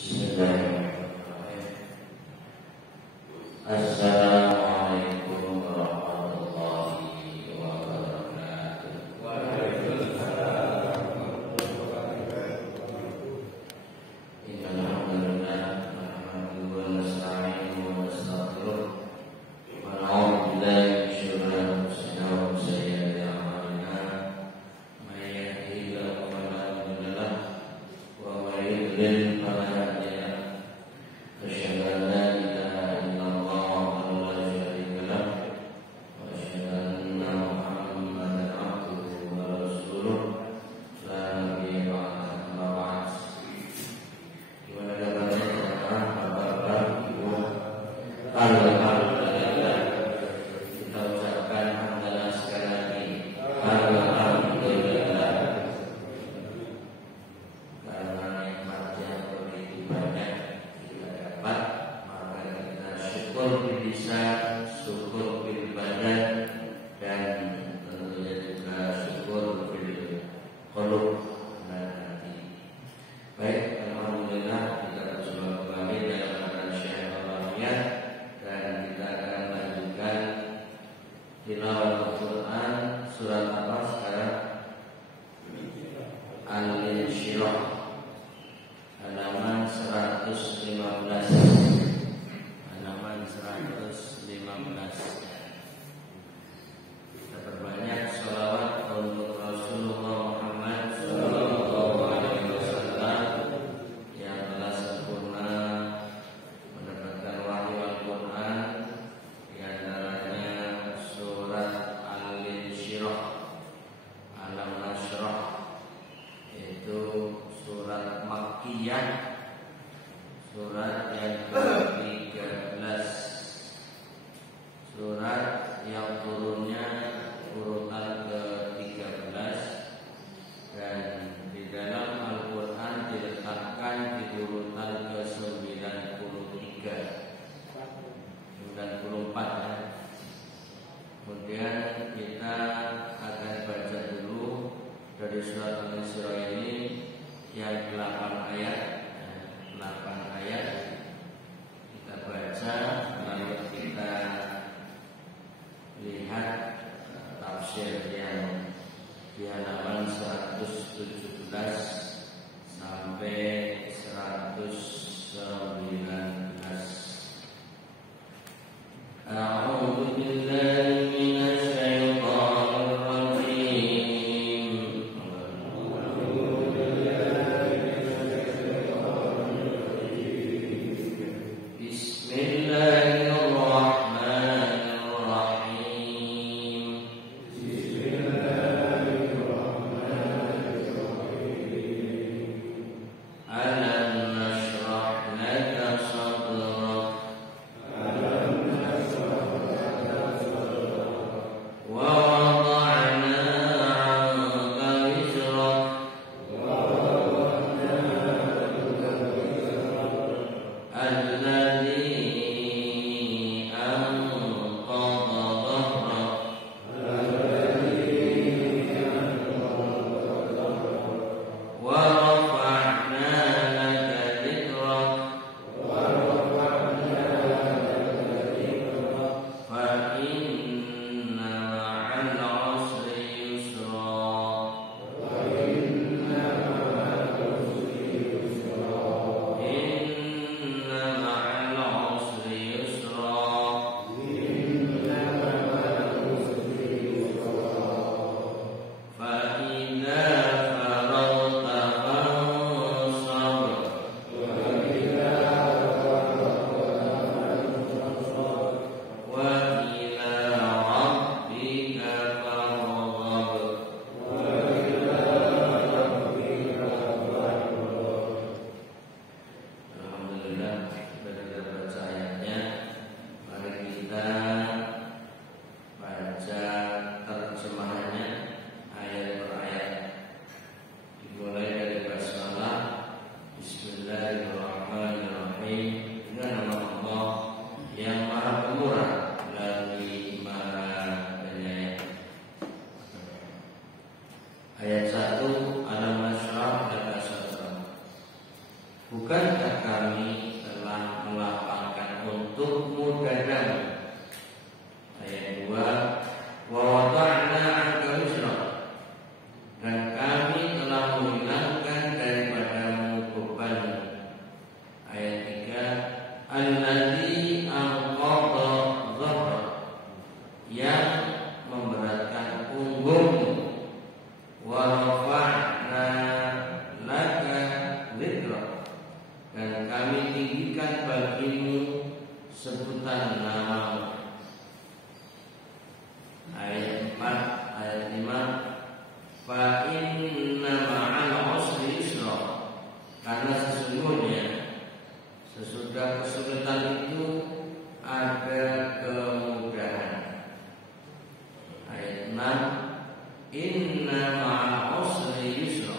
Assalamualaikum warahmatullahi wabarakatuh. Waalaikumsalam warahmatullahi wabarakatuh. Alhamdulillah, nahmaduhu wa nasta'inuhu wa nastaghfiruh. Wa na'udzu billahi min shururi anfusina wa min sayyiati a'malina. May yahdihillahu fala mudilla lahu wa may yudlil fala hadiya lahu. Asyhadu an la ilaha illallah wahdahu la syarika lahu wa asyhadu anna Muhammadan abduhu wa rasuluh la nabiyya ba'dahu amma ba'd. Gimana kabarnya teman-teman, Bapak, Ibu? Alhamdulillah. Kita ucapkan hamdalah sekali lagi. Alhamdulillah. Karena nikmat yang begitu banyak kita dapat, maka kita syukur bil lisan, syukur bil badan, dan tentunya juga syukur bil qulub dan hati. Baik, alhamdulillah kita berjumpa kembali dalam acara Syekh Al-Aliyah, dan kita akan lanjutkan tilawah Al-Quran. Surat apa sekarang? Al-Insyirah, halaman 115. Halaman 115. Kita perbanyak sholawat untuk Rasulullah Muhammad sallallahu alaihi wasallam yang telah sempurna mendapatkan wahyu Al-Quran, di antaranya surat Al-Insyirah, Alam Nashrah, yaitu surat Makkiyah, surat yang ke-13, surat yang turunnya urutan ke-13, dan di dalam Al-Quran diletakkan di urutan ke-93, 94 ya. Kemudian kita akan baca dulu dari surat Al-Insyirah ini yang 8 ayat. 8 ayat kita baca, lalu kita lihat tafsir yang di halaman 117 sampai 119. A'udzu billahi minasy syaithanir rajim. Bismillahirrahmanirrahim. Alam nashrah laka sadrak wa wada'na 'anka wizrak alladhi anqadha dhahrak wa rafa'na laka dhikrak fa inna ma'al 'usri yusra inna ma'al 'usri yusra fa idza faragta fansab wa ila rabbika farghab. Alhamdulillah, sudah kita baca ayatnya. Mari kita baca terjemahannya ayat per ayat. Dimulai dari basmalah. Bismillahirrahmanirrahim. Dengan nama Allah yang Maha Pemurah lagi Maha Penyayang. Ayat 1, Alam Nashrah laka sadrak. bukankah kami telah melapangkan untukmu dadamu? Ayat 2, wa wada'na 'anka wizrak, dan kami telah menghilangkan daripadamu bebanmu. Ayat 3, alladzi anqadha dhahrak, yang memberatkan punggungmu. Wa rafa'na laka dzikrak, dan kami tinggikan bagimu sebutan namamu. Ayat 4, ayat 5, fa inna ma'al usri yusra, karena sesungguhnya sesudah kesulitan itu ada kemudahan. Ayat 6, inna ma'al usri yusra,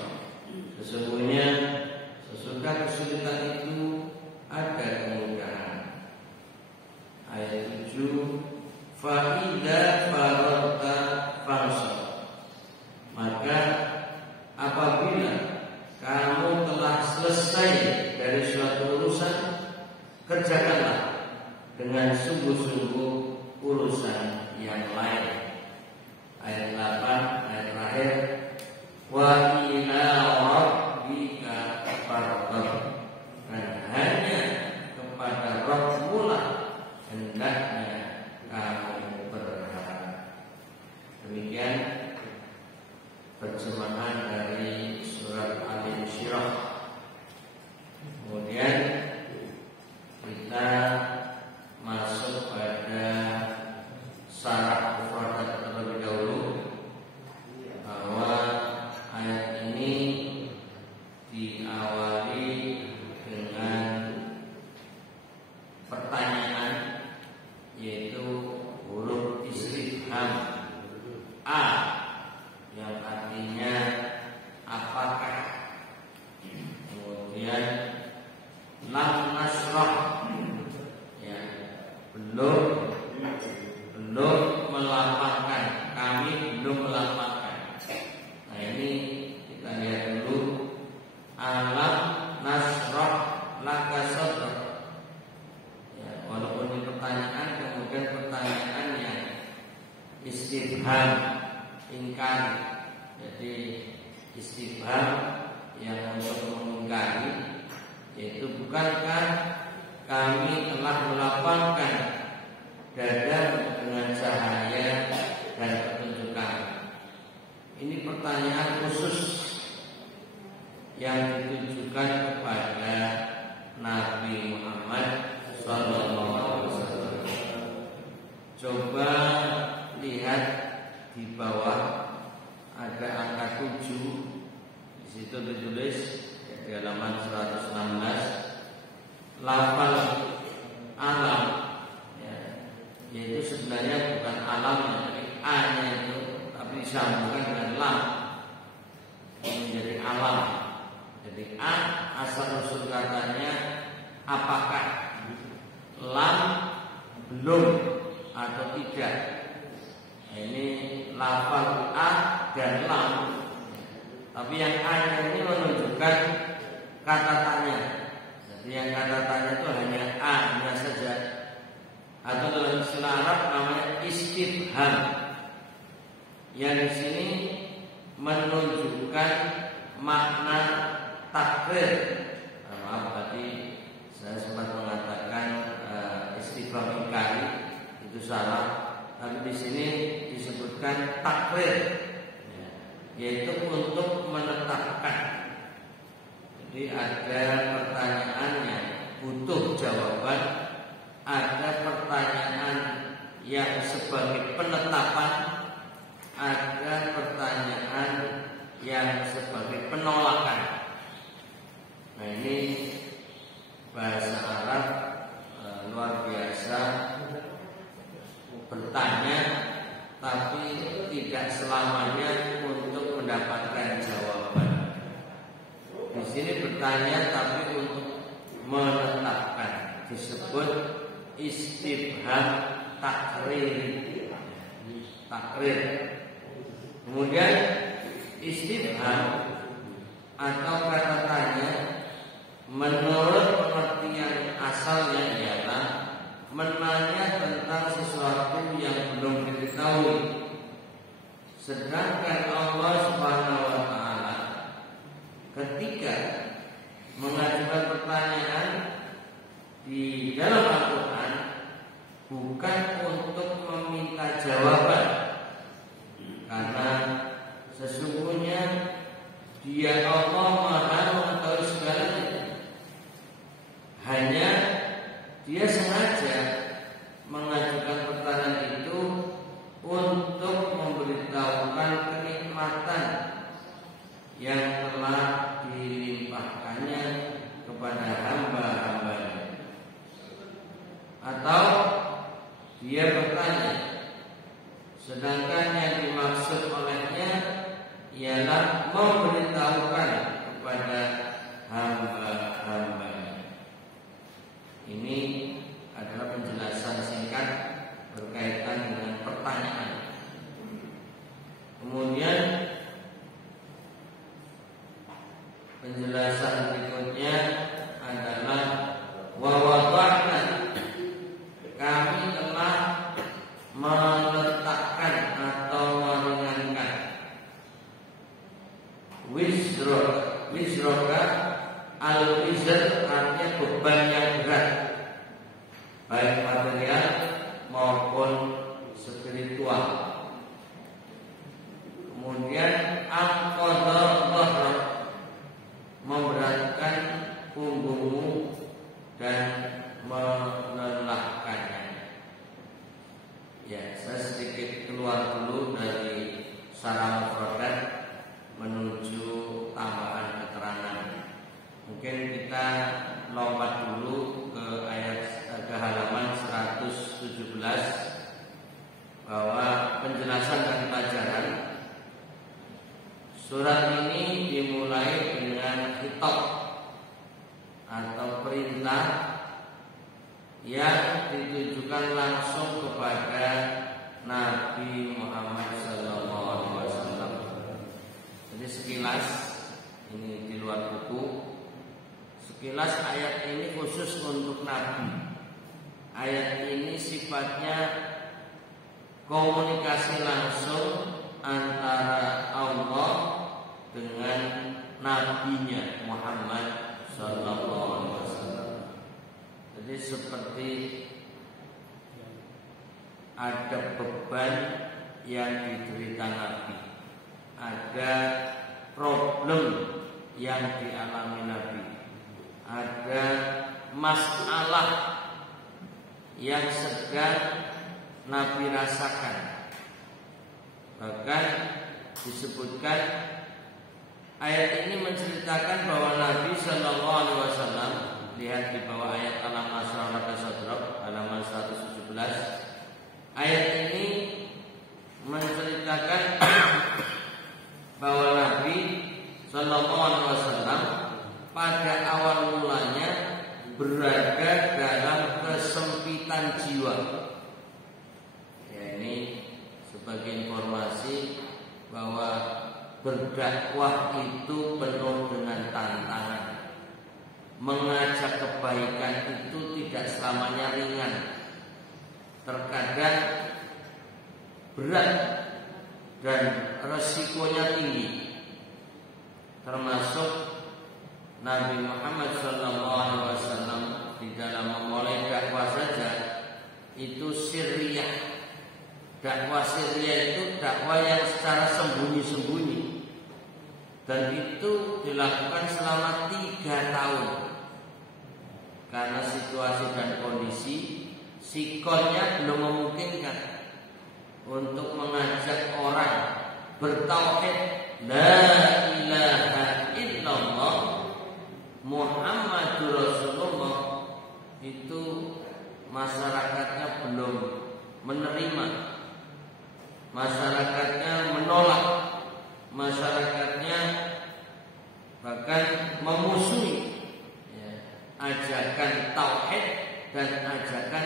sesungguhnya sesudah kesulitan itu ada kemudahan. Ayat 7, fa idza faragta fansab, maka apabila kamu telah selesai dari suatu urusan, kerjakanlah dengan sungguh-sungguh urusan yang lain. Ayat 8, ayat terakhir, wa ila rabbika farghab, dan hanya kepada Rabbmu lah hendaknya kamu berharap. Demikian terjemahan dari surat Al-Insyirah. Kemudian kita masuk pada syarat mufradat terlebih dahulu, bahwa ayat ini diawali dengan pertanyaan, yaitu huruf istifham a, yang artinya apakah. Kemudian lam nasrah, ya, belum melapangkan, kami belum melapangkan. Nah, ini kita lihat dulu, alam nasrah laka sadrak. Ya, walaupun ini pertanyaan, kemudian pertanyaan yang istifham ingkar. Jadi istifham yang untuk mengingkari, yaitu bukankah kami telah melapangkan dada dengan cahaya dan petunjukan. Ini pertanyaan khusus yang ditujukan kepada Nabi Muhammad SAW. Coba lihat di bawah ada angka 7. Di situ ditulis di halaman 116, lafal alam, ya, yaitu sebenarnya bukan alam, tapi a-nya itu, tapi disambungkan dengan lam menjadi alam. Jadi a asal usul katanya apakah, lam belum atau tidak. Nah, ini lafal a dan lam, tapi yang a ini menunjukkan kata tanya. Jadi yang kata tanya itu hanya a-nya saja, atau dalam istilah Arab namanya istifham, yang di sini menunjukkan makna takrir. Maaf, tadi saya sempat mengatakan istifham ingkari, itu salah. Tapi di sini disebutkan takrir, ya, yaitu untuk menetapkan. Jadi ada pertanyaan yang butuh jawaban, ada pertanyaan yang sebagai penetapan, ada pertanyaan yang sebagai penolakan. Nah, ini bahasa Arab luar biasa, bertanya tapi tidak selamanya untuk mendapatkan jawaban. Di sini bertanya tapi untuk menetapkan, disebut istifham takrir. Kemudian istifham atau kata tanya menunjukkan menanya tentang sesuatu yang belum diketahui. Sedangkan Allah Subhanahu wa taala ketika mengajukan pertanyaan di dalam Al-Qur'an bukan untuk meminta jawaban, karena sesungguhnya Dia Allah Maha mengetahui segalanya. Hanya Dia sengaja mengajukan pertanyaan itu untuk memberitahukan kenikmatan yang telah dilimpahkannya kepada hamba-hambanya. Atau Dia bertanya, sedangkan yang dimaksud olehnya ialah memberitahukan kepada hamba-hambanya. Ini adalah penjelasan singkat berkaitan dengan pertanyaan. Kemudian penjelasan berikutnya adalah wa wada'na, kami telah meletakkan atau meringankan wizroka al-wizr, artinya beban yang berat, baik material maupun spiritual. Kemudian al-qadha, memberatkan punggungmu dan melelahkannya. Ya, saya sedikit keluar dulu dari saraf mufradat menuju tambahan keterangan. Mungkin kita lompat dulu ke halaman 117 bahwa penjelasan dan pelajaran surat ini dimulai dengan khitab atau perintah yang ditujukan langsung kepada Nabi Muhammad SAW. Jadi sekilas, ini di luar buku, sekilas ayat ini khusus untuk Nabi. Ayat ini sifatnya komunikasi langsung antara Allah dengan nabinya Muhammad SAW. Jadi seperti ada beban yang diderita Nabi, ada problem yang dialami Nabi, ada masalah yang sedang Nabi rasakan. Bahkan disebutkan ayat ini menceritakan bahwa Nabi Shallallahu Alaihi Wasallam, lihat di bawah ayat Alam Nasrah Laka Sadrak halaman 117. Ayat ini menceritakan bahwa Nabi Shallallahu Alaihi Wasallam pada awal mulanya berada dalam kesempitan jiwa. Ya, ini sebagai informasi bahwa berdakwah itu penuh dengan tantangan. Mengajak kebaikan itu tidak selamanya ringan. Terkadang berat dan resikonya tinggi. Termasuk Nabi Muhammad SAW di dalam memulai dakwah saja itu sirriyah. Dakwah sirriyah itu dakwah yang secara sembunyi-sembunyi, dan itu dilakukan selama 3 tahun. Karena situasi dan kondisi sikonnya belum memungkinkan untuk mengajak orang bertauhid la ilaha illallah Muhammadur Rasulullah. Itu masyarakatnya belum menerima, masyarakatnya menolak, masyarakatnya bahkan memusuhi ajakan tauhid dan ajakan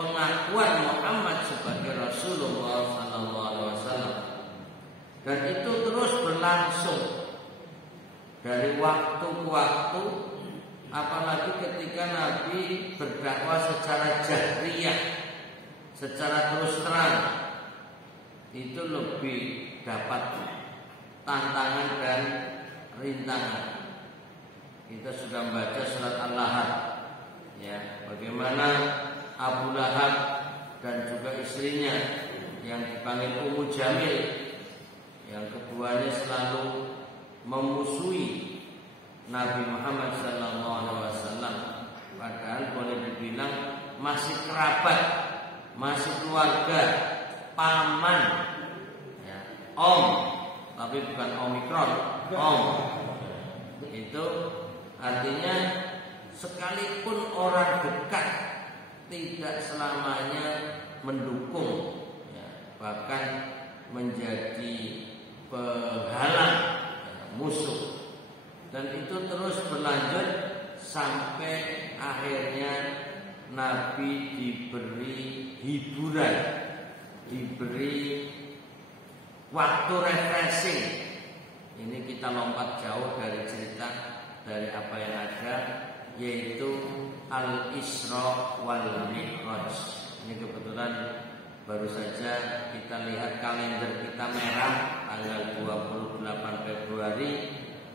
pengakuan Muhammad sebagai Rasulullah SAW. Dan itu terus berlangsung dari waktu ke waktu apalagi ketika Nabi berdakwah secara jahriyah, secara terus terang, itu lebih dapat tantangan dan rintangan. Kita sudah membaca surat Al-Lahab, ya, bagaimana Abu Lahab dan juga istrinya yang dipanggil Ummu Jamil, yang keduanya selalu memusuhi Nabi Muhammad SAW. Padahal boleh dibilang masih kerabat, masih keluarga, paman, ya, om, tapi bukan omikron, om. Itu artinya sekalipun orang dekat tidak selamanya mendukung, ya, bahkan menjadi penghalang, ya, musuh. Dan itu terus berlanjut sampai akhirnya Nabi diberi hiburan, diberi waktu refreshing. Ini kita lompat jauh dari cerita, dari apa yang ada, yaitu Al-Isra wal Mi'raj. Ini kebetulan baru saja kita lihat kalender kita merah tanggal 28 Februari,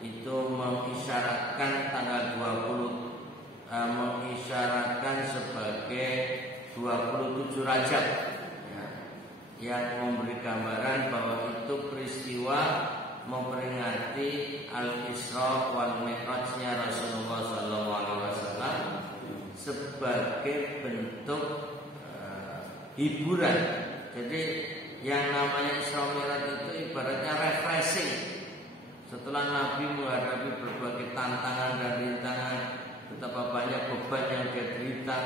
itu mengisyaratkan tanggal 20, mengisyaratkan sebagai 27 Rajab, ya, yang memberi gambaran bahwa itu peristiwa memperingati Al-Isra wal Mi'rajnya Rasulullah SAW sebagai bentuk hiburan. Jadi yang namanya Isra Mi'raj itu ibaratnya refreshing. Setelah Nabi menghadapi berbagai tantangan dan rintangan, betapa banyak beban yang dia derita,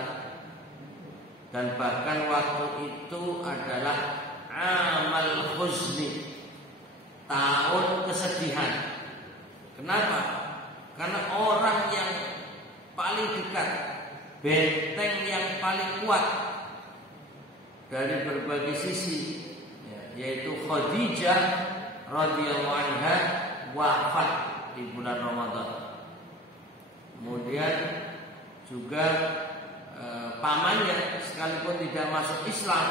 dan bahkan waktu itu adalah amal huzni, tahun kesedihan. Kenapa? Karena orang yang paling dekat, benteng yang paling kuat dari berbagai sisi, yaitu Khadijah radhiyallahu anha, wafat di bulan Ramadan. Kemudian juga pamannya sekalipun tidak masuk Islam,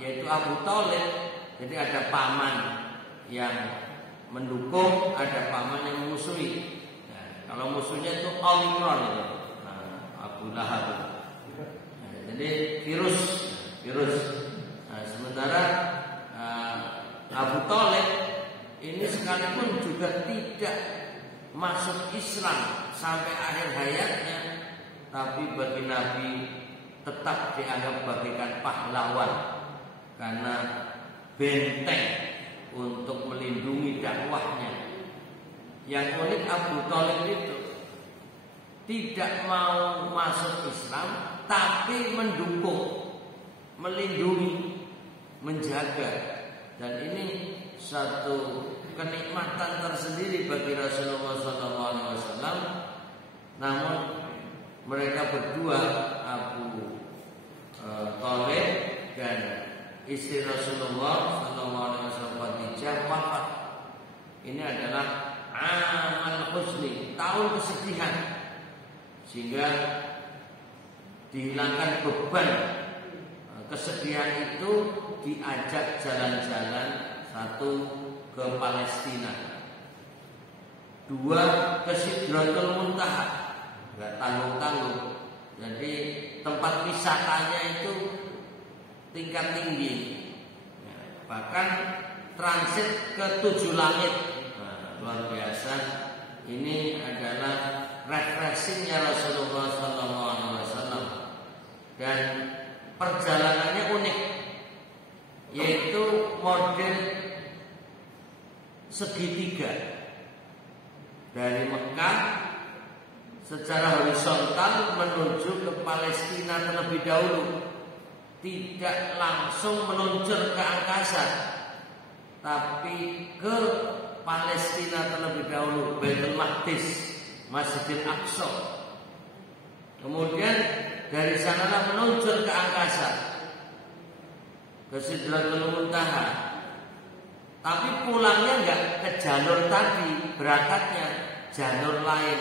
yaitu Abu Thalib. Jadi ada paman yang mendukung, ada paman yang memusuhi. Kalau musuhnya itu Omikron, Abu Lahab. Jadi virus. Sementara Abu Thalib ini sekalipun juga tidak masuk Islam sampai akhir hayatnya, tapi bagi Nabi tetap dianggap bagaikan pahlawan karena benteng untuk melindungi dakwahnya. Yang unik, Abu Thalib itu tidak mau masuk Islam, tapi mendukung, melindungi, menjaga. Dan ini satu kenikmatan tersendiri bagi Rasulullah SAW. Namun mereka berdua, Abu Thalib dan istri Rasulullah SAW, Khadijah, wafat. Ini adalah amal husni, tahun kesedihan, sehingga dihilangkan beban kesedihan itu, diajak jalan-jalan, satu ke Palestina, dua ke Sidratul Muntaha, nggak tanggung-tanggung. Jadi tempat wisatanya itu tingkat tinggi, bahkan transit ke 7 langit. Luar biasa. Ini adalah refreshingnya Rasulullah SAW, dan perjalanannya unik, yaitu model segitiga dari Mekah secara horizontal menuju ke Palestina terlebih dahulu, tidak langsung meluncur ke angkasa, tapi ke Palestina terlebih dahulu, Baitul Maqdis, Masjidil Aqsa. Kemudian dari sanalah meluncur ke angkasa, ke Sidratul Muntaha. Tapi pulangnya enggak ke jalur tadi, berangkatnya jalur lain.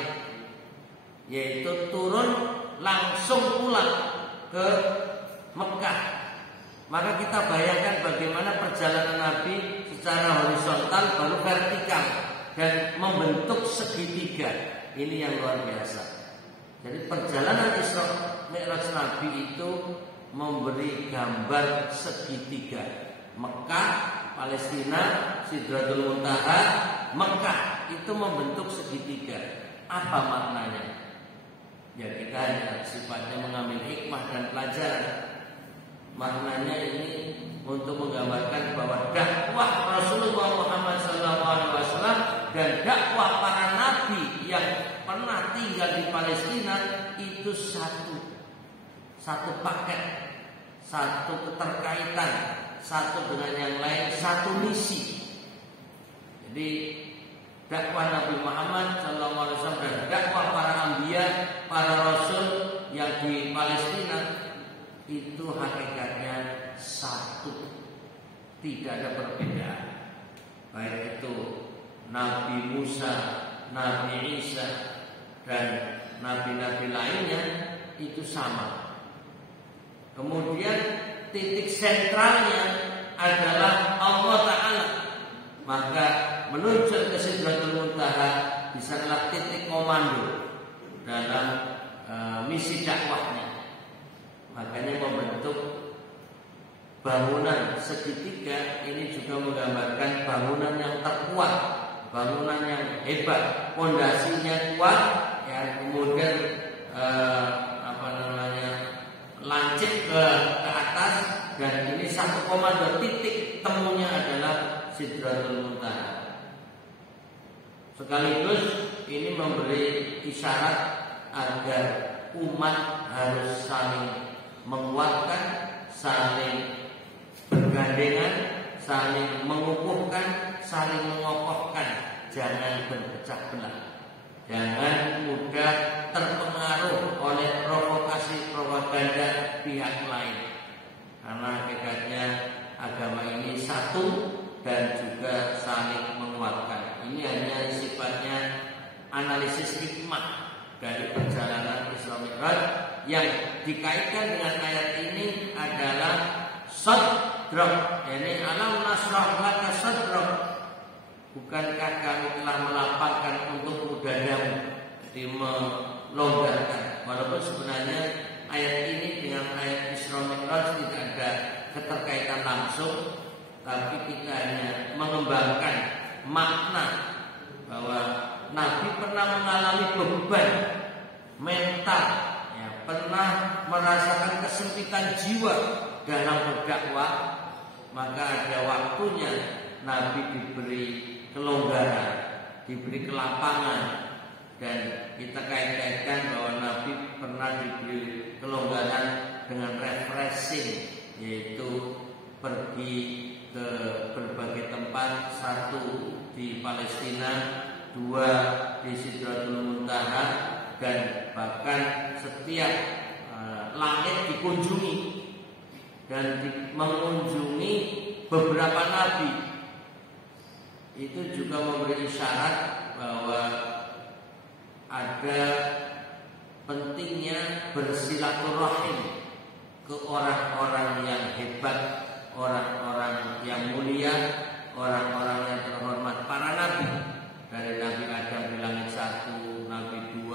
yaitu turun langsung pulang ke Mekah. Maka kita bayangkan bagaimana perjalanan Nabi secara horizontal baru vertikal dan membentuk segitiga. Ini yang luar biasa. Jadi perjalanan Isra Mi'raj Nabi itu memberi gambar segitiga. Mekah, Palestina, Sidratul Muntaha, Mekah itu membentuk segitiga. Apa maknanya? Ya kita hanya sifatnya mengambil hikmah dan pelajaran. Maknanya ini untuk menggambarkan bahwa dakwah Rasulullah Muhammad SAW dan dakwah para nabi yang pernah tinggal di Palestina itu satu paket, satu keterkaitan, satu dengan yang lain, satu misi. Jadi dakwah Nabi Muhammad SAW dan dakwah para anbiya, para rasul yang di Palestina itu hakikatnya satu, tidak ada perbedaan. Baik itu Nabi Musa, Nabi Isa, dan nabi-nabi lainnya itu sama. Kemudian titik sentralnya adalah Allah Ta'ala. Maka menuju ke Sidratul Muntaha di sanalah titik komando dalam misi dakwahnya. Makanya membentuk bangunan segitiga ini juga menggambarkan bangunan yang terkuat, bangunan yang hebat, pondasinya kuat, ya kemudian lancip ke atas, dan ini satu komando, titik temunya adalah Sidratul Muntaha. Sekaligus ini memberi isyarat agar umat harus saling menguatkan, saling bergandengan, saling mengukuhkan, saling mengokohkan, jangan berpecah belah, jangan mudah terpengaruh oleh provokasi propaganda pihak lain. Karena hakikatnya agama ini satu dan juga saling menguatkan. Ini hanya sifatnya analisis hikmah dari perjalanan Isra Mi'raj. Yang dikaitkan dengan ayat ini adalah sadrak, yakni alam nasrah laka sadrak. Bukankah kami telah melapangkan untuk dadamu, jadi melonggarkan. Walaupun sebenarnya ayat ini dengan ayat Isra Mi'raj tidak ada keterkaitan langsung, tapi kita hanya mengembangkan makna bahwa Nabi pernah mengalami beban mental, pernah merasakan kesempitan jiwa dalam berdakwah, maka ada waktunya Nabi diberi kelonggaran, diberi kelapangan, dan kita kait-kaitkan bahwa Nabi pernah diberi kelonggaran dengan refreshing, yaitu pergi ke berbagai tempat, satu di Palestina, dua di Sidratul Muntaha, dan bahkan setiap langit dikunjungi dan mengunjungi beberapa nabi. Itu juga memberi isyarat bahwa ada pentingnya bersilaturahim ke orang-orang yang hebat, orang-orang yang mulia, orang-orang yang terhormat, para nabi. Dari Nabi Adam di langit 1, Nabi 2,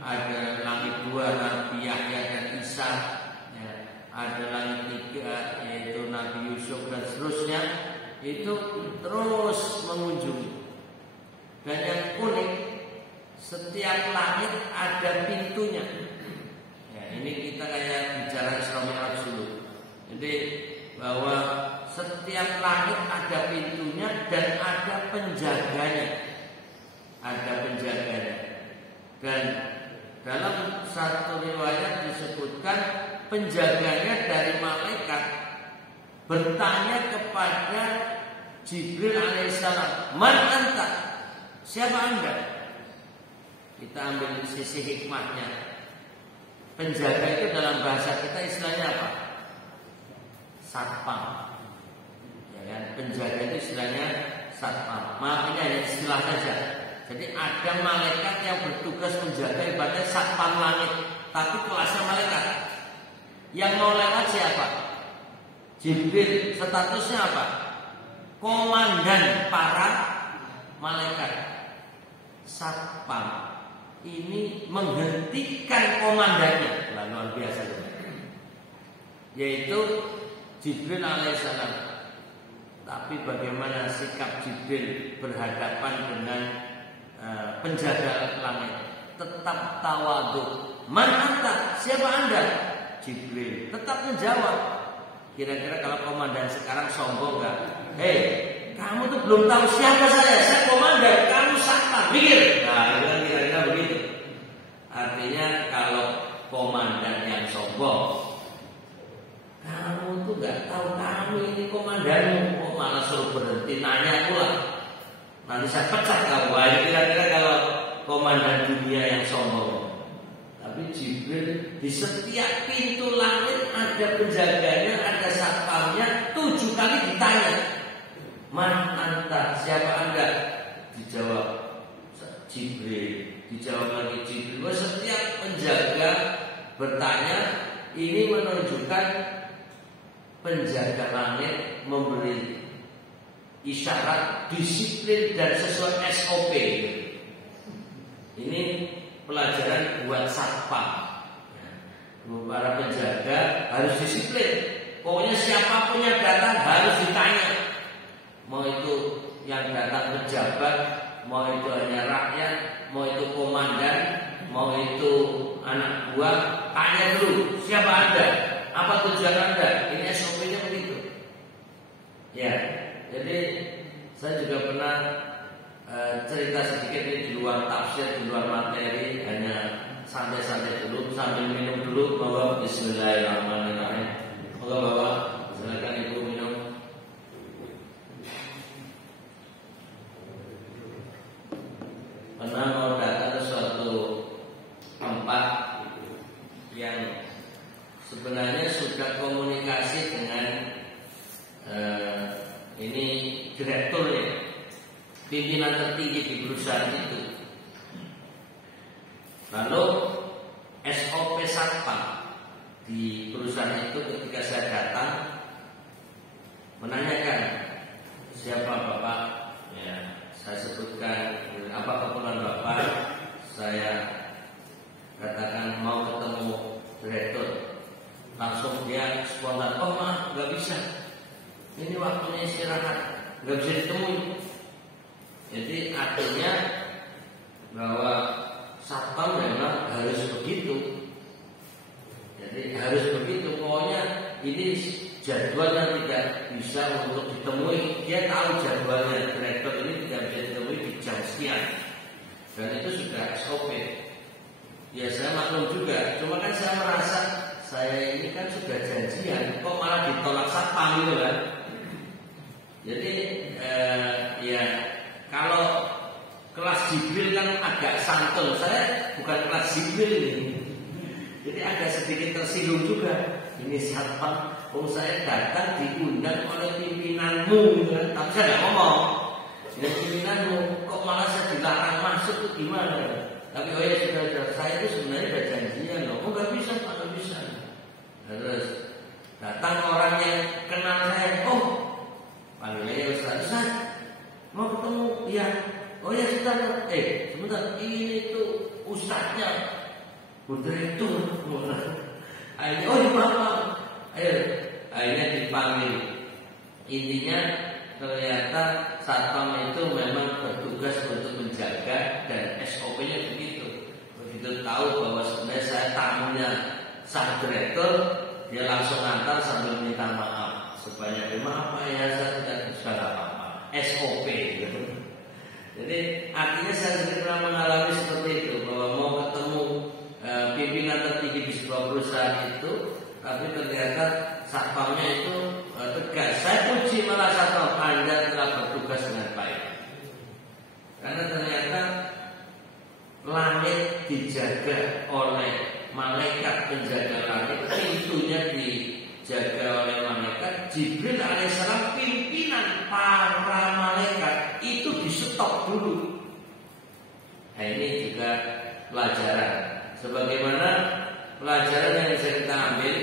ada langit 2 Nabi Yahya dan Isa, ya, ada langit 3 yaitu Nabi Yusuf dan seterusnya. Itu terus mengunjungi. Dan yang unik, setiap langit ada pintunya. Ya, ini kita kayak bicara Isra Mi'raj dulu. Jadi bahwa setiap langit ada pintunya dan ada penjaganya. Ada penjaganya. Dan dalam satu riwayat disebutkan penjaganya dari malaikat bertanya kepada Jibril alaihissalam, "Man anta?" Siapa Anda? Kita ambil sisi hikmahnya. Penjaga itu dalam bahasa kita istilahnya apa? Satpam. Ya kan? Penjaga itu istilahnya satpam. Maaf, ini hanya istilah saja. Jadi ada malaikat yang bertugas menjaga ibaratnya satpam langit, tapi kelasnya malaikat. Yang mau lewat siapa? Jibril. Statusnya apa? Komandan para malaikat. Satpam ini menghentikan komandannya. Luar biasa, yaitu Jibril alaihissalam. Tapi bagaimana sikap Jibril berhadapan dengan penjaga langit? Tetap tawadhu. Man anta? Siapa anda? Jibril. Tetap menjawab. Kira-kira kalau komandan sekarang sombong nggak? Hei, kamu tuh belum tahu siapa saya. Saya komandan, kamu satpam. Mikir. Nah, itu kan kira-kira begitu. Artinya kalau komandan yang sombong, kamu tuh nggak tahu kami ini komandanmu, kok malah suruh berhenti nanya pula. Nanti saya pecat kamu. Kira-kira kalau komandan dunia yang sombong. Tapi Jibril di setiap pintu langit ada penjaganya, ada satpamnya. 7 kali ditanya, man anta? Siapa anda? Dijawab Jibril. Dijawab lagi Jibril. Setiap penjaga bertanya, ini menunjukkan penjaga langit memberi isyarat disiplin dan sesuai SOP. Ini pelajaran buat satpam. Para penjaga harus disiplin. Pokoknya siapapun yang datang harus ditanya. Mau itu yang datang pejabat, mau itu hanya rakyat, mau itu komandan, mau itu anak buah, tanya dulu siapa anda, apa tujuan anda. Ini SOP-nya begitu. Ya, jadi saya juga pernah cerita sedikit ini di luar tafsir, di luar materi, hanya santai-santai dulu sambil minum dulu. Bahwa Bismillahirrahmanirrahim. Moga Bapak silakan Ibu minum. Pernah mau datang ke suatu tempat yang sebenarnya sudah komunikasi dengan ini direkturnya, pimpinan tertinggi di perusahaan itu. Lalu SOP satpam di perusahaan itu ketika saya datang menanyakan siapa bapak, ya saya sebutkan apa keperluan bapak, saya katakan mau ketemu direktur. Langsung dia spontan, oh maaf nggak bisa, ini waktunya istirahat, nggak bisa ditemui. Jadi artinya bahwa satpam memang harus begitu. Jadi harus begitu. Pokoknya ini jadwalnya tidak bisa untuk ditemui. Dia tahu jadwalnya direktur ini tidak bisa ditemui di jam sekian. Dan itu sudah SOP. Ya saya maklum juga. Cuma kan saya merasa saya ini kan sudah janjian, kok malah ditolak satpam gitu kan. Jadi ya kalau kelas Jibril kan agak santun, saya bukan kelas Jibril ini. Jadi agak sedikit tersinggung juga. Ini satpam, saya datang diundang oleh pimpinanmu gitu kan. Tapi saya nggak ngomong. Ya pimpinanmu, kok malah saya dilarang masuk itu gimana? Tapi oh ya sudah, saya itu sebenarnya udah janjian loh. Oh nggak bisa Pak, nggak bisa. Terus datang orang yang kenal saya, oh panggilnya Ustaz, mau ketemu? Iya. Oh ya sudah, sebentar, ini tuh ustadznya, direktur. Akhirnya, oh maaf, ayo, akhirnya dipanggil. Intinya ternyata satpam itu memang bertugas untuk menjaga dan SOP-nya begitu. Begitu tahu bahwa sebenarnya saya tamunya sang direktur, dia langsung antar sambil minta maaf supaya maaf Pak ya, saya tidak bisa apa-apa. SOP gitu. Jadi artinya saya sendiri pernah mengalami seperti itu, bahwa mau ketemu pimpinan tertinggi di sebuah perusahaan itu, tapi ternyata satpamnya itu tegas. Saya puji malah satpam, Anda telah bertugas dengan baik. Karena ternyata langit dijaga oleh malaikat penjaga langit, pintunya dijaga oleh malaikat. Jibril alaihissalam pimpinan para malaikat itu di stop dulu. Nah, ini juga pelajaran. Sebagaimana pelajaran yang bisa kita ambil,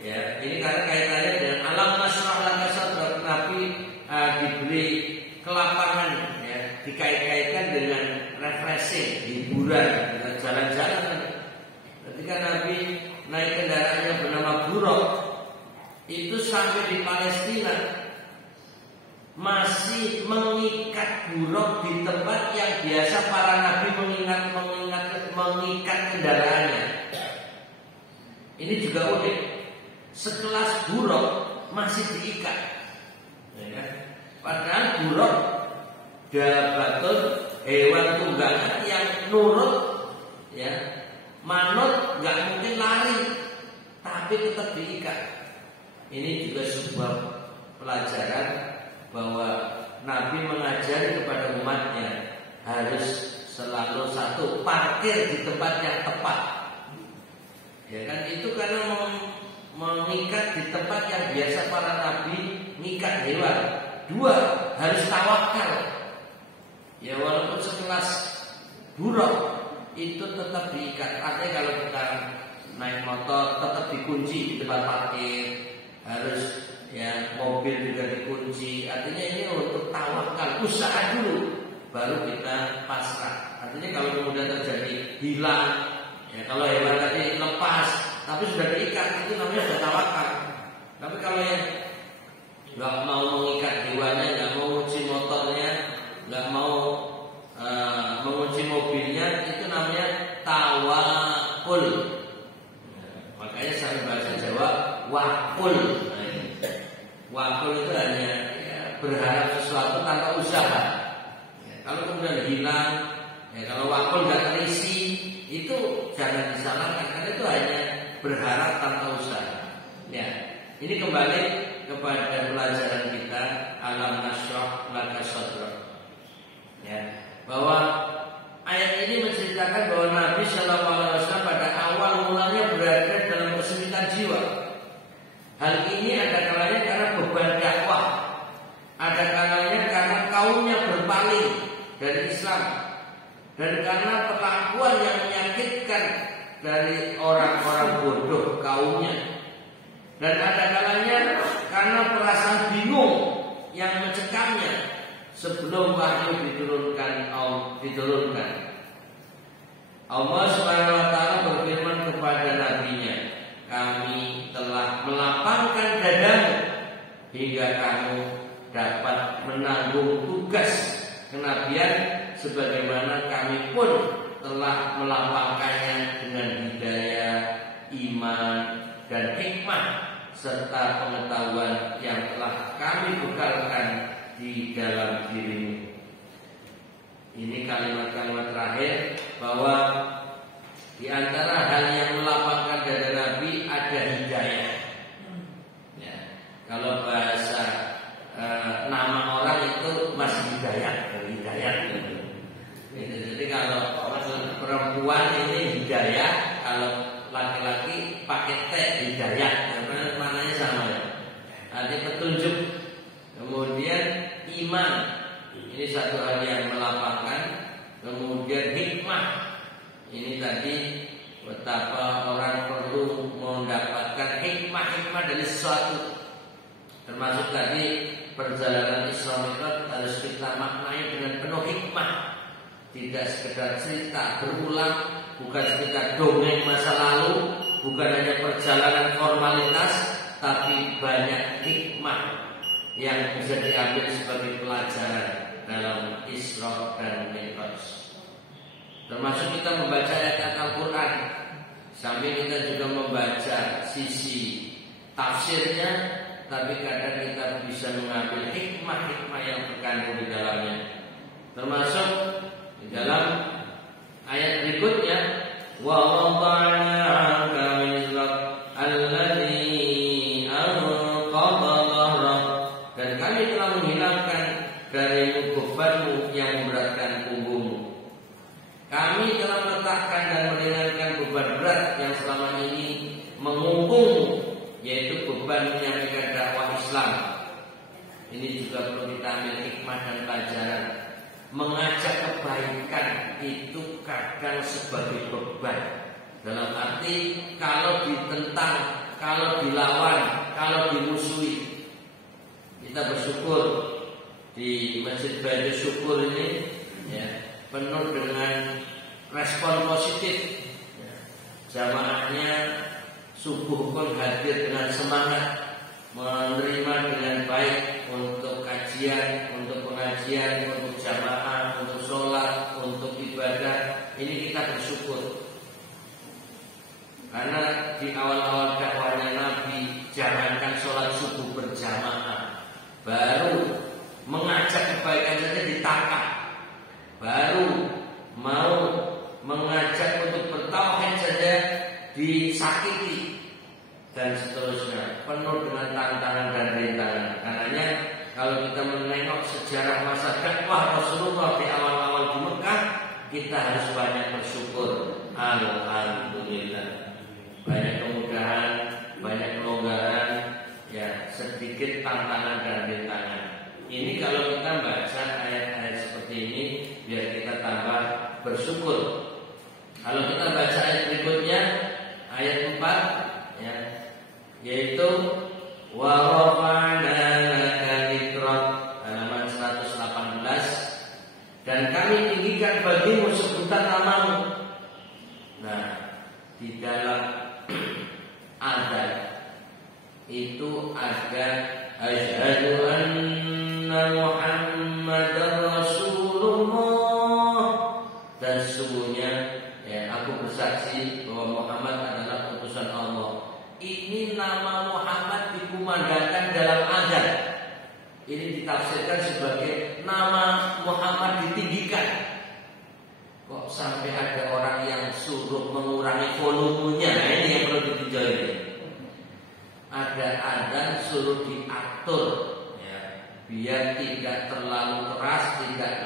ya, ini karena kaitannya dengan alam nasrah laka sadrak. Nabi diberi kelapangan, ya, dikait-kaitkan dengan refreshing, hiburan, dengan jalan-jalan. Ketika Nabi naik kendaraannya bernama Buraq, itu sampai di Palestina masih mengikat buruk di tempat yang biasa para nabi mengikat kendaraannya. Ini juga unik. Sekelas buruk masih diikat, ya kan? Padahal buruk dabatun hewan tunggangan yang nurut, ya, manut, nggak mungkin lari, tapi tetap diikat. Ini juga sebuah pelajaran bahwa Nabi mengajari kepada umatnya harus selalu satu, parkir di tempat yang tepat. Ya kan, itu karena mengikat di tempat yang biasa para nabi mengikat hewan. Dua, harus tawakal. Ya, walaupun sekelas buruk itu tetap diikat. Artinya kalau kita naik motor tetap dikunci di tempat parkir, harus, ya, mobil juga dikunci. Artinya ini untuk tawakal, usaha dulu, baru kita pasrah. Artinya kalau kemudian terjadi hilang, ya, kalau hewan tadi lepas tapi sudah diikat, itu namanya sudah tawakal. Tapi kalau yang nggak mau mengikat hewannya, nggak mau mengunci motornya, nggak mau mengunci mobilnya, itu namanya tawakul. Makanya saya bahasa Jawa wakul. Wakul itu hanya, ya, berharap sesuatu tanpa usaha. Ya, kalau kemudian hilang, ya, kalau wakul nggak terisi, itu jangan disalahkan, karena itu hanya berharap tanpa usaha. Ya, ini kembali kepada pelajaran kita alam nasrah laka sadrak. Ya, bahwa ayat ini menceritakan bahwa Nabi Shallallahu Alaihi Wasallam pada awal mulanya berada dalam kesulitan jiwa. Hal ini ada kalanya karena beban dakwah, ada kalanya karena kaumnya berpaling dari Islam, dan karena perlakuan yang menyakitkan dari orang-orang bodoh kaumnya, dan ada kalanya karena perasaan bingung yang mencekamnya sebelum wahyu diturunkan. Allah Subhanahu wa taala berfirman kepada nabinya, kami telah melapangkan dadamu hingga kamu dapat menanggung tugas kenabian, sebagaimana kami pun telah melapangkannya dengan hidayah, iman, dan hikmah serta pengetahuan yang telah kami bekalkan di dalam dirimu. Ini kalimat-kalimat terakhir, bahwa di antara hal yang melapangkan dada Nabi ada hidayah. Ya, kalau bahasa nama orang itu masih hidayah, gitu. Jadi kalau perempuan ini hidayah, kalau laki-laki pakai T hidayah, karena maknanya sama, ya. Artinya petunjuk. Kemudian iman, ini satu hal yang melapangkan. Kemudian hikmah, ini tadi betapa orang perlu mendapatkan hikmah dari sesuatu. Termasuk tadi perjalanan Isra Mi'raj harus kita maknai dengan penuh hikmah. Tidak sekedar cerita berulang, bukan sekedar dongeng masa lalu, bukan hanya perjalanan formalitas, tapi banyak hikmah yang bisa diambil sebagai pelajaran dalam Isra dan Mi'raj. Termasuk kita membaca ayat Al-Quran, sambil kita juga membaca sisi tafsirnya, tapi kadang kita bisa mengambil hikmah-hikmah yang terkandung di dalamnya. Termasuk di dalam ayat berikutnya, wa wada'na 'anka wizrak alladzi anqadha dhahrak, dan kami telah menghilangkan darimu bebanmu yang memberatkan punggungmu. Kami telah meletakkan dan meringankan beban berat yang selama ini mengumpulmu, yaitu beban menyampaikan dakwah Islam. Ini juga perlu kita ambil hikmah dan pelajaran, mengajak kebaikan itu kadang sebagai beban. Dalam arti kalau ditentang, kalau dilawan, kalau dimusuhi. Kita bersyukur di Masjid Baitul Syukur ini ya, penuh dengan respon positif. Jamaahnya subuh pun hadir dengan semangat, menerima dengan baik untuk kajian, untuk pengajian, untuk jamaah, untuk sholat, untuk ibadah. Ini kita bersyukur. Karena di awal-awal dakwahnya Nabi, jangankan sholat subuh berjamaah, baru mengajak kebaikan saja ditangkap, baru mau mengajak untuk bertauhid saja disakiti, dan seterusnya, penuh dengan tantangan dan rintangan. Karenanya kalau kita menengok sejarah masa dakwah Rasulullah di awal-awal di Mekah, kita harus banyak bersyukur. Alhamdulillah. Banyak kemudahan, banyak kelonggaran, ya sedikit tantangan dan rintangan. Ini kalau kita baca ayat-ayat seperti ini, biar kita tambah bersyukur. Kalau kita baca ayat berikutnya, ayat 4, ya, yaitu wa rafa'na laka dzikrak, halaman 118, dan kami tinggikan bagimu sebutan namamu. Nah, di dalam azan itu ada asyhadu anna Muhammadar Rasulullah, dan sesungguhnya ya, aku bersaksi bahwa Muhammad adalah utusan Allah. Ini nama Muhammad dikumandangkan dalam azan. Ini ditafsirkan sebagai nama Muhammad ditinggikan. Kok sampai ada orang yang suruh mengurangi volumenya? Nah, ini yang perlu ditinjau ini. Ada azan suruh diatur, ya, biar tidak terlalu keras, tidak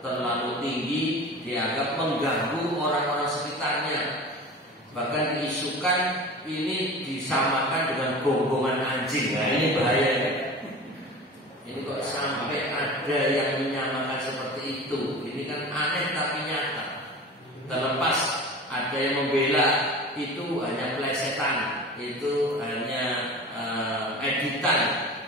terlalu tinggi, dianggap mengganggu orang-orang sekitarnya. Bahkan diisukan ini disamakan dengan gonggongan anjing. Nah, ini bahaya. Ini kok sampai ada yang menyamakan seperti itu. Ini kan aneh tapi nyata. Terlepas ada yang membela itu hanya plesetan, itu hanya editan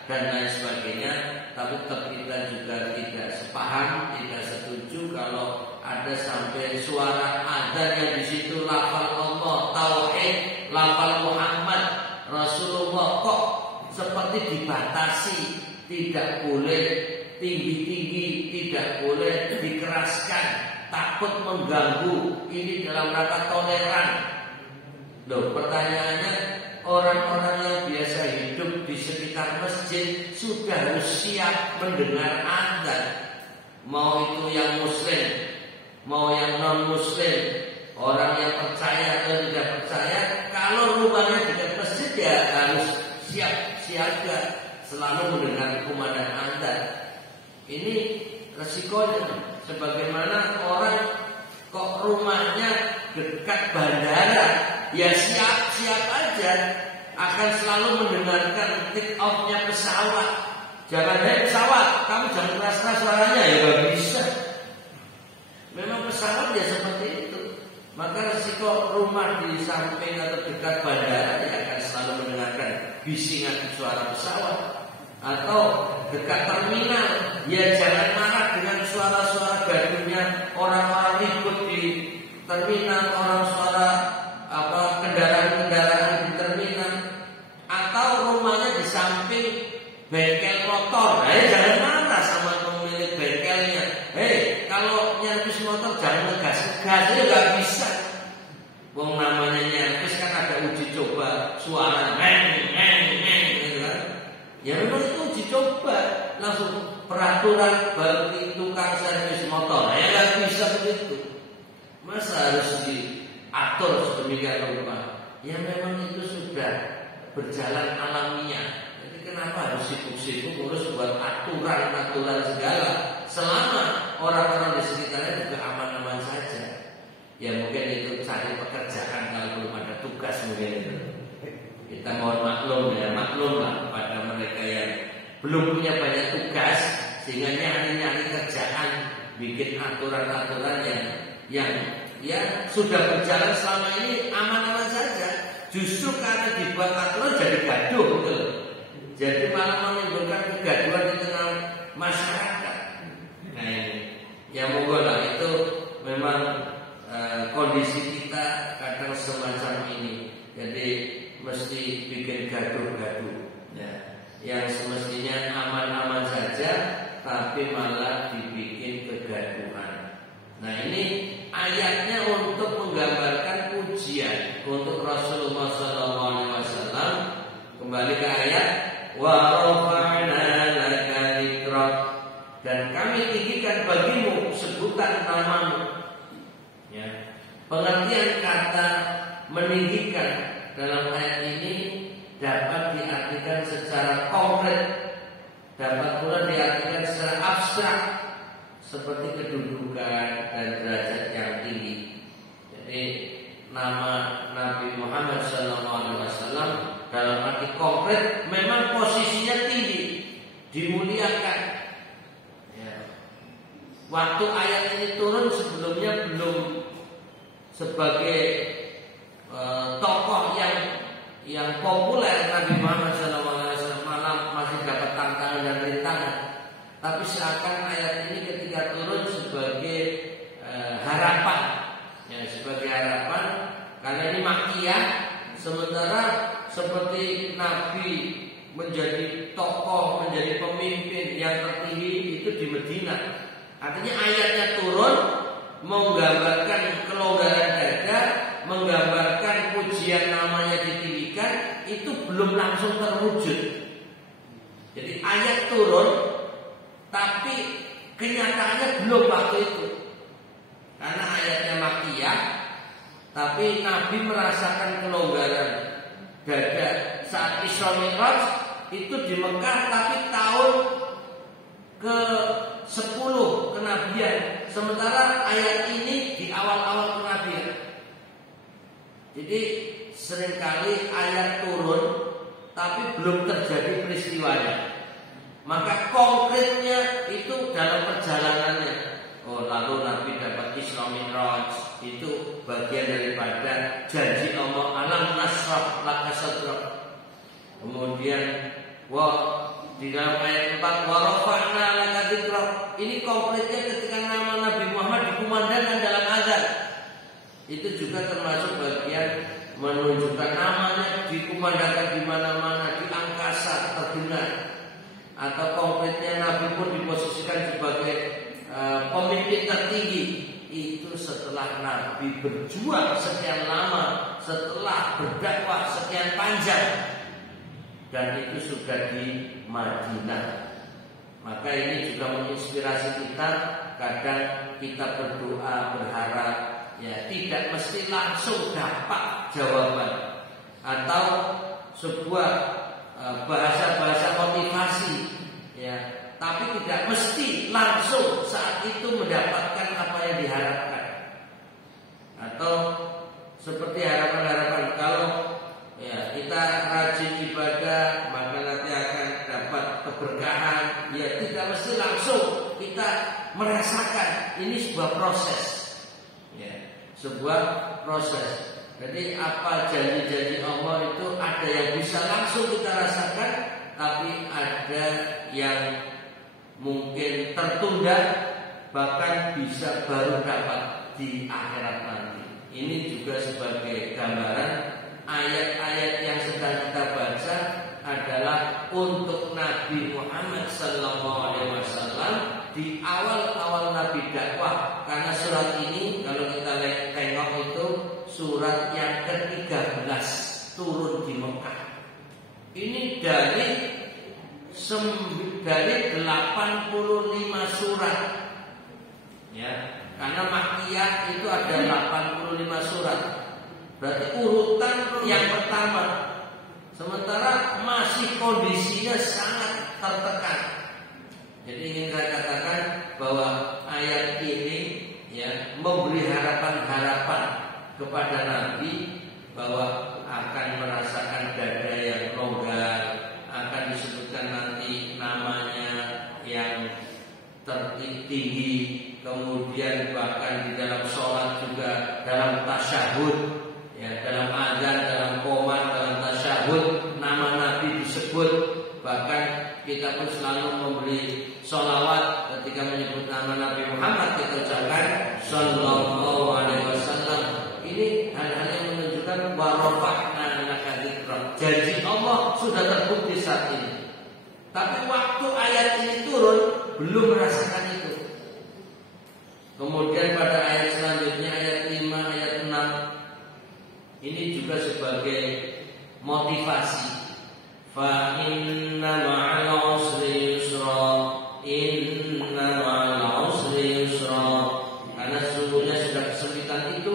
dan lain sebagainya. Tapi tetap kita juga tidak sepaham, tidak setuju kalau ada sampai suara azan yang di situ lafal Allah, tauhid, lafal Muhammad, Rasulullah kok seperti dibatasi. Tidak boleh tinggi-tinggi, tidak boleh dikeraskan, takut mengganggu. Ini dalam rangka toleran. Loh, pertanyaannya, orang-orang yang biasa hidup di sekitar masjid sudah harus siap mendengar azan. Mau itu yang muslim, mau yang non-muslim, orang yang percaya atau tidak percaya, kalau rumahnya dekat masjid ya harus siap siaga, selalu mendengar kumandang azan. Ini resikonya. Sebagaimana orang kok rumahnya dekat bandara, ya siap-siap aja akan selalu mendengarkan take off-nya pesawat. Jangan, pesawat, kamu jangan keras-keras suaranya, ya gak bisa. Memang pesawat ya seperti itu. Maka resiko rumah di samping atau dekat bandara ya akan selalu mendengarkan bisingan suara pesawat. Atau dekat terminal, ya jangan marah dengan suara-suara gaduhnya orang-orang ikut di terminal, orang suara kendaraan-kendaraan di terminal. Atau rumahnya di samping bengkel motor, jangan marah sama pemilik bengkelnya. Kalau nyervis motor jangan ngegas-ngegas, ya nggak bisa. Wong namanya nyervis kan ada uji coba suara gitu kan. Ya memang itu uji coba, langsung peraturan bagi tukang servis motor. Ya nggak bisa begitu. Masa harus diatur sedemikian rupa? Ya memang itu sudah berjalan alamiah. Jadi kenapa harus sibuk-sibuk urus buat aturan-aturan segala? Selama orang-orang di sekitarnya juga aman-aman saja. Ya mungkin itu cari pekerjaan kalau belum ada tugas mungkin itu. Kita mohon maklumlah kepada mereka yang belum punya banyak tugas sehingga nyari-nyari kerjaan bikin aturan-aturan yang ya sudah berjalan selama ini aman-aman saja. Justru karena dibuat aturan jadi gaduh gitu. Jadi malah menimbulkan kegaduhan di tengah masyarakat. Nah ini, ya monggo lah, itu memang kondisi kita kadang semacam ini. Jadi mesti bikin gaduh-gaduh. Ya, yang semestinya aman-aman saja, tapi malah dibikin kegaduhan. Nah ini ayatnya untuk menggambarkan ujian untuk Rasulullah SAW. Kembali ke ayat, wa rafa'na laka dzikrak, dan kami tinggikan bagimu sebutan namamu. Ya. Pengertian kata meninggikan dalam ayat ini dapat diartikan secara konkret, dapat pula diartikan secara abstrak, seperti kedudukan dan derajat yang tinggi. Jadi nama Nabi Muhammad SAW dalam arti konkret memang posisinya tinggi, dimuliakan. Ya. Waktu ayat ini turun sebelumnya belum sebagai tokoh yang populer. Nabi Muhammad SAW malam masih dapat tantangan dan rintangan. Tapi seakan ayat ini ketika turun sebagai harapan, ya, sebagai harapan karena ini Makkiyah. Sementara seperti Nabi menjadi tokoh, menjadi pemimpin yang tertinggi itu di Madinah. Artinya ayatnya turun menggambarkan kelonggaran dada, menggambarkan pujian namanya ditinggikan, itu belum langsung terwujud. Jadi ayat turun, tapi kenyataannya belum waktu itu. Karena ayatnya Makkiyah, tapi Nabi merasakan kelonggaran dada saat Isra Mi'raj itu di Mekah, tapi tahun ke-10 kenabian. Sementara ayat ini di awal-awal kenabian. Jadi seringkali ayat turun tapi belum terjadi peristiwanya. Maka konkretnya itu dalam perjalanannya. Oh, lalu Nabi dapat Isra Mi'raj, itu bagian daripada janji Allah, alam nasrah laka sadrak. Kemudian di dalam ayat 4 wa rafa'na laka dzikrak. Ini konkretnya ketika nama Nabi Muhammad dikumandangkan dalam azan. Itu juga termasuk bagian menunjukkan namanya dikumandangkan di mana-mana, di angkasa terdengar. Atau konkretnya Nabi pun diposisikan sebagai pemimpin tertinggi. Itu setelah Nabi berjuang sekian lama, setelah berdakwah sekian panjang, dan itu sudah di Madinah. Maka ini juga menginspirasi kita. Kadang kita berdoa, berharap, ya tidak mesti langsung dapat jawaban atau sebuah bahasa-bahasa motivasi, ya, tapi tidak mesti langsung saat itu mendapatkan apa yang diharapkan. Atau seperti harapan-harapan, kalau ya kita rajin ibadah maka nanti akan dapat keberkahan. Ya tidak mesti langsung kita merasakan. Ini sebuah proses, ya, sebuah proses. Jadi apa janji-janji Allah itu ada yang bisa langsung kita rasakan, tapi ada yang mungkin tertunda, bahkan bisa baru dapat di akhirat nanti. Ini juga sebagai gambaran ayat-ayat yang sedang kita baca adalah untuk Nabi Muhammad SAW di awal-awal Nabi dakwah. Karena surat ini kalau kita tengok itu surat yang ke-13 turun di Mekah. Ini dari 85 surat, ya, karena Makkiyah itu ada 85 surat. Berarti urutan yang pertama. Sementara masih kondisinya sangat tertekan. Jadi ingin saya katakan bahwa ayat ini, ya, memberi harapan-harapan kepada Nabi bahwa akan merasakan dada yang longgar, akan disebutkan nanti namanya yang tertinggi, kita pun selalu memberi sholawat ketika menyebut nama Nabi Muhammad, kita ucapkan Sallallahu Alaihi Wasallam. Ini hal-hal yang menunjukkan warofakna laka dzikrak. Janji Allah sudah terbukti saat ini. Tapi waktu ayat ini turun belum merasakan itu. Kemudian pada ayat selanjutnya ayat 5, ayat 6 ini juga sebagai motivasi. Fa inna ma'al usri yusra, inna ma'al usri yusra. Karena sesungguhnya sudah kesulitan itu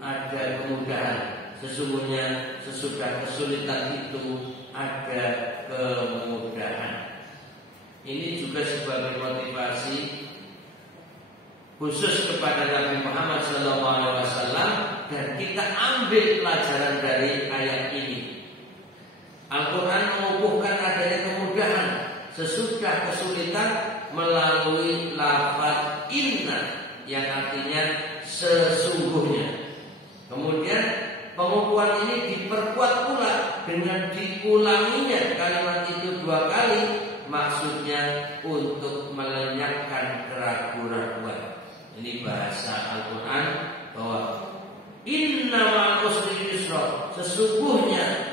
ada kemudahan. Sesungguhnya sesudah kesulitan itu ada kemudahan. Ini juga sebagai motivasi khusus kepada Nabi Muhammad SAW, dan kita ambil pelajaran dari ayat ini. Al-Quran mengukuhkan adanya kemudahan sesudah kesulitan melalui lafaz inna yang artinya sesungguhnya. Kemudian pengukuhan ini diperkuat pula dengan diulanginya kalimat itu 2 kali, maksudnya untuk melenyapkan keraguan-keraguan. Ini bahasa Al-Quran bahwa inna ma'al usri yusra, sesungguhnya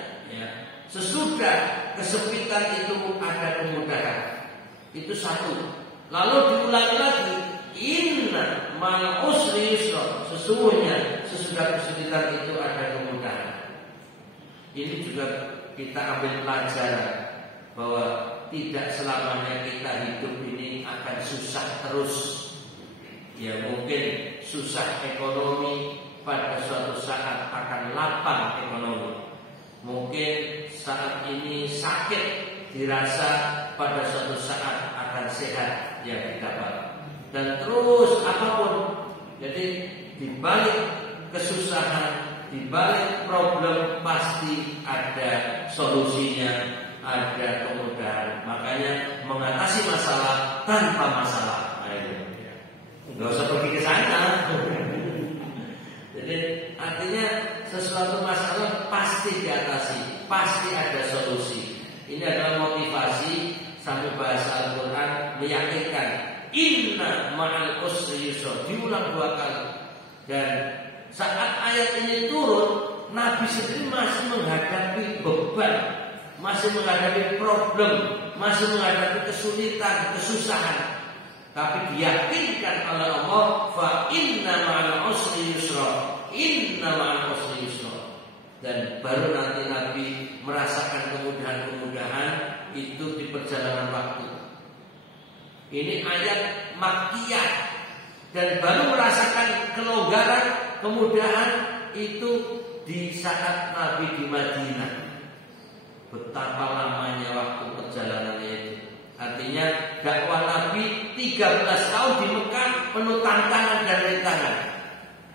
sesudah kesempitan itu ada kemudahan. Itu satu. Lalu diulangi lagi, inna ma'al usri yusra, sesungguhnya sesudah kesempitan itu ada kemudahan. Ini juga kita ambil pelajaran bahwa tidak selamanya kita hidup ini akan susah terus. Ya mungkin susah ekonomi, pada suatu saat akan lapang ekonomi. Mungkin saat ini sakit dirasa, pada suatu saat akan sehat yang didapat. Dan terus apapun. Jadi di balik kesusahan, di balik problem pasti ada solusinya, ada kemudahan. Makanya mengatasi masalah tanpa masalah. Nggak usah pergi ke sana. Jadi artinya sesuatu masalah pasti diatasi, pasti ada solusi. Ini adalah motivasi sampai bahasa Al-Quran meyakinkan inna ma'al usri yusra, diulang 2 kali. Dan saat ayat ini turun, Nabi sendiri masih menghadapi beban, masih menghadapi problem, masih menghadapi kesulitan, kesusahan. Tapi diyakinkan oleh Allah, fa inna ma'al usri yusra, inna ma'al usri yusra. Dan baru nanti Nabi merasakan kemudahan-kemudahan itu di perjalanan waktu. Ini ayat Makkiyah, dan baru merasakan kelonggaran, kemudahan itu di saat Nabi di Madinah. Betapa lamanya waktu perjalanannya itu. Artinya dakwah Nabi 13 tahun di Mekah penuh tantangan dan rintangan.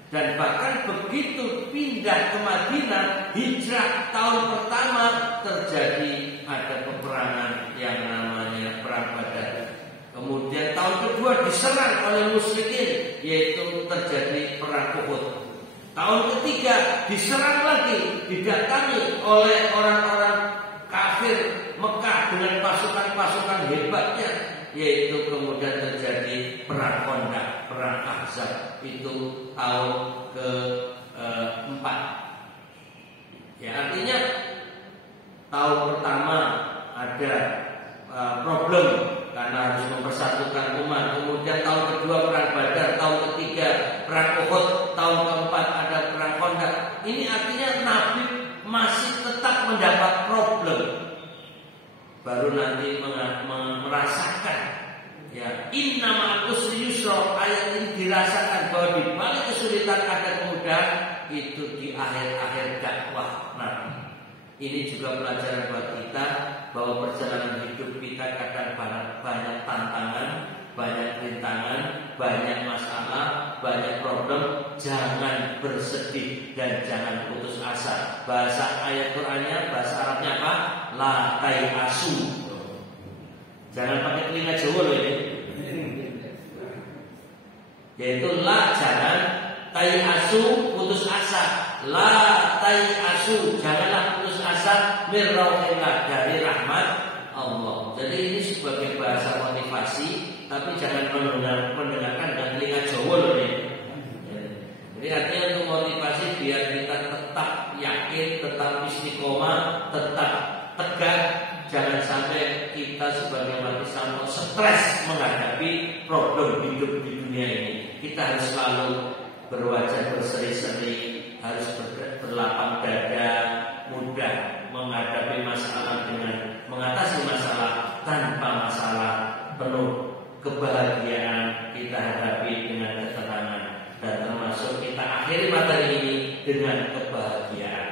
Dan bahkan begitu pindah ke Madinah, hijrah tahun pertama terjadi ada peperangan yang namanya perang Badar. Kemudian tahun kedua diserang oleh musyrikin, yaitu terjadi perang Uhud. Tahun ketiga diserang lagi, didatangi oleh orang-orang kafir Mekah dengan pasukan-pasukan hebatnya, yaitu kemudian terjadi perang Khandaq, perang Ahzab, itu tahun ke-4. Ya, artinya tahun pertama ada problem karena harus mempersatukan umat. Kemudian tahun kedua perang Badar, tahun ketiga perang Uhud, tahun keempat ada perang Khandaq. Ini artinya Nabi masih tetap mendapat problem. Baru nanti merasakan ya inna ma'al usri yusra, ayat ini dirasakan bahwa di balik kesulitan ada kemudahan, itu di akhir-akhir dakwah Nabi. Ini juga pelajaran buat kita bahwa perjalanan hidup kita kadang banyak tantangan, banyak rintangan, banyak masalah, banyak problem. Jangan bersedih dan jangan putus asa. Bahasa ayat Qur'annya, bahasa Arabnya apa? La tayasu. Jangan pakai telinga Jawa loh ini. Yaitu la jangan, tayasu putus asa. La tayasu janganlah putus asa min rauhillah, dari rahmat Allah. Jadi ini sebagai bahasa motivasi, tapi jangan mendengarkan dengan telinga Jawa loh ya. Jadi artinya untuk motivasi biar kita tetap yakin, tetap istiqomah, tetap tegak. Jangan sampai kita sebagai umat Islam stres menghadapi problem hidup di dunia ini. Kita harus selalu berwajah berseri-seri, harus berlapang dada, mudah menghadapi masalah dengan mengatasi masalah tanpa masalah, penuh kebahagiaan kita hadapi dengan ketenangan, dan termasuk kita akhiri materi ini dengan kebahagiaan.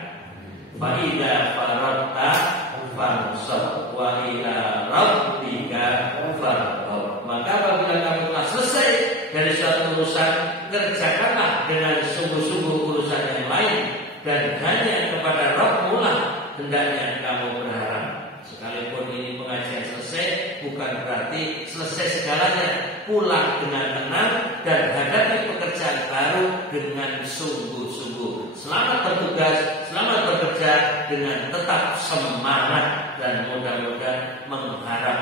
Fa idza faraghta fansab wa ila rabbika farghab. Maka apabila kamu telah selesai dari suatu urusan, kerjakanlah dengan sungguh-sungguh urusan yang lain, dan hanya kepada Rabb-Mu lah hendaknya kamu berharap. Sekalipun ini pengajian selesai, bukan berarti selesai segalanya. Pulang dengan tenang dan hadapi pekerjaan baru dengan sungguh-sungguh. Selamat bertugas, selamat bekerja dengan tetap semangat, dan mudah-mudahan mengharap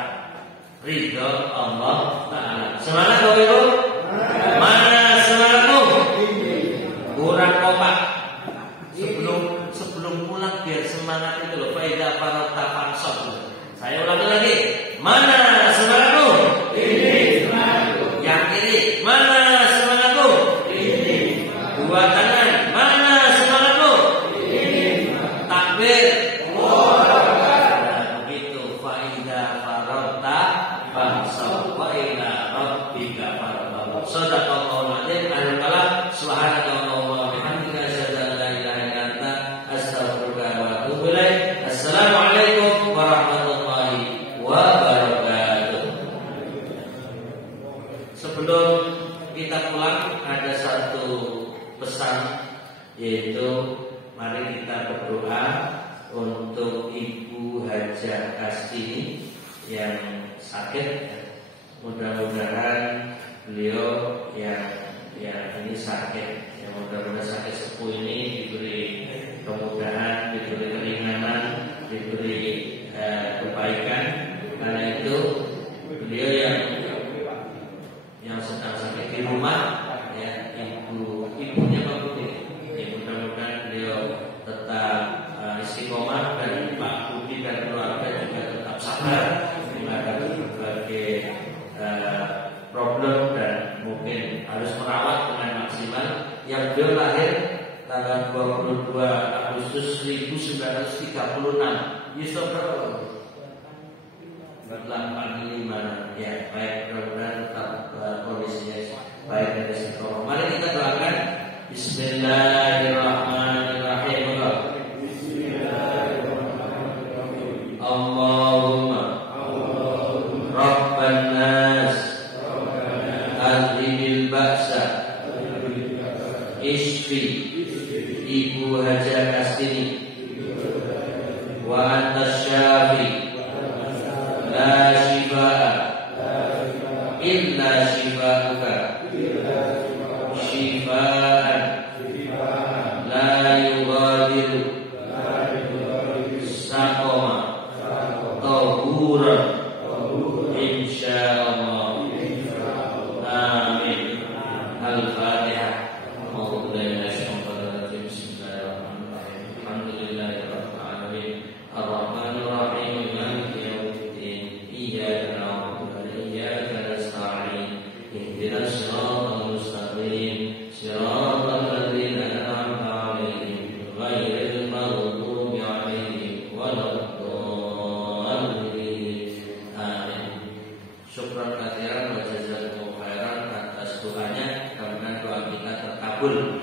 ridho Allah Ta'ala. Semangat Bapak Ibu? Mana semangatmu? Kurang kompak. Sebelum pulang biar semangat itu loh. Faida farota fansab. Saya ulangi lagi. Mana semangatmu? Ini semangatku. Yang kiri. Mana semangatmu? Ini. Dua tangan. Mana semangatmu? Ini. Takbir. Nah, begitu. Faida farota fansab. Wa ila rabbika farghab. Shadaqallahul adzim. Akhirul kalam. Subhanakallahumma wa bihamdika asyhadu an la ilaha illa anta astaghfiruka wa atubu ilaik. Assalamualaikum warahmatullahi wabarakatuh. Sebelum kita pulang ada satu pesan, yaitu mari kita berdoa untuk Ibu Hajah Kastini yang sakit. Mudah-mudahan beliau yang ini sakit, yang mudah-mudahan sakit sepuh ini diberi kemudahan, diberi keringanan, diberi kebaikan. Karena itu beliau yang sedang sakit di rumah, ya, ibunya Pak Budi, ya, mudah-mudahan beliau tetap istiqomah, dan Pak Budi dan keluarga juga tetap sabar menghadapi berbagai problem, dan mungkin harus merawat dengan maksimal. Yang beliau lahir tanggal 22 Agustus 1936. Yusuf 85. Ya, baik, mudah-mudahan tetap kondisinya baik dan istiqomah. Mari kita doakan. Bismillahirrahmanirrahim. Allahumma Rabban nas adhibil ba'sa Ishfi Ibu Hajah Kastini wa antas syafi la shifaa illa shifauka shifaan la yughadiru saqama tahuran insyaallah. Amin. Al-Fatihah. Syukran katsiran wa jazakumullahu khairan atas doanya, karena doa kita terkabul.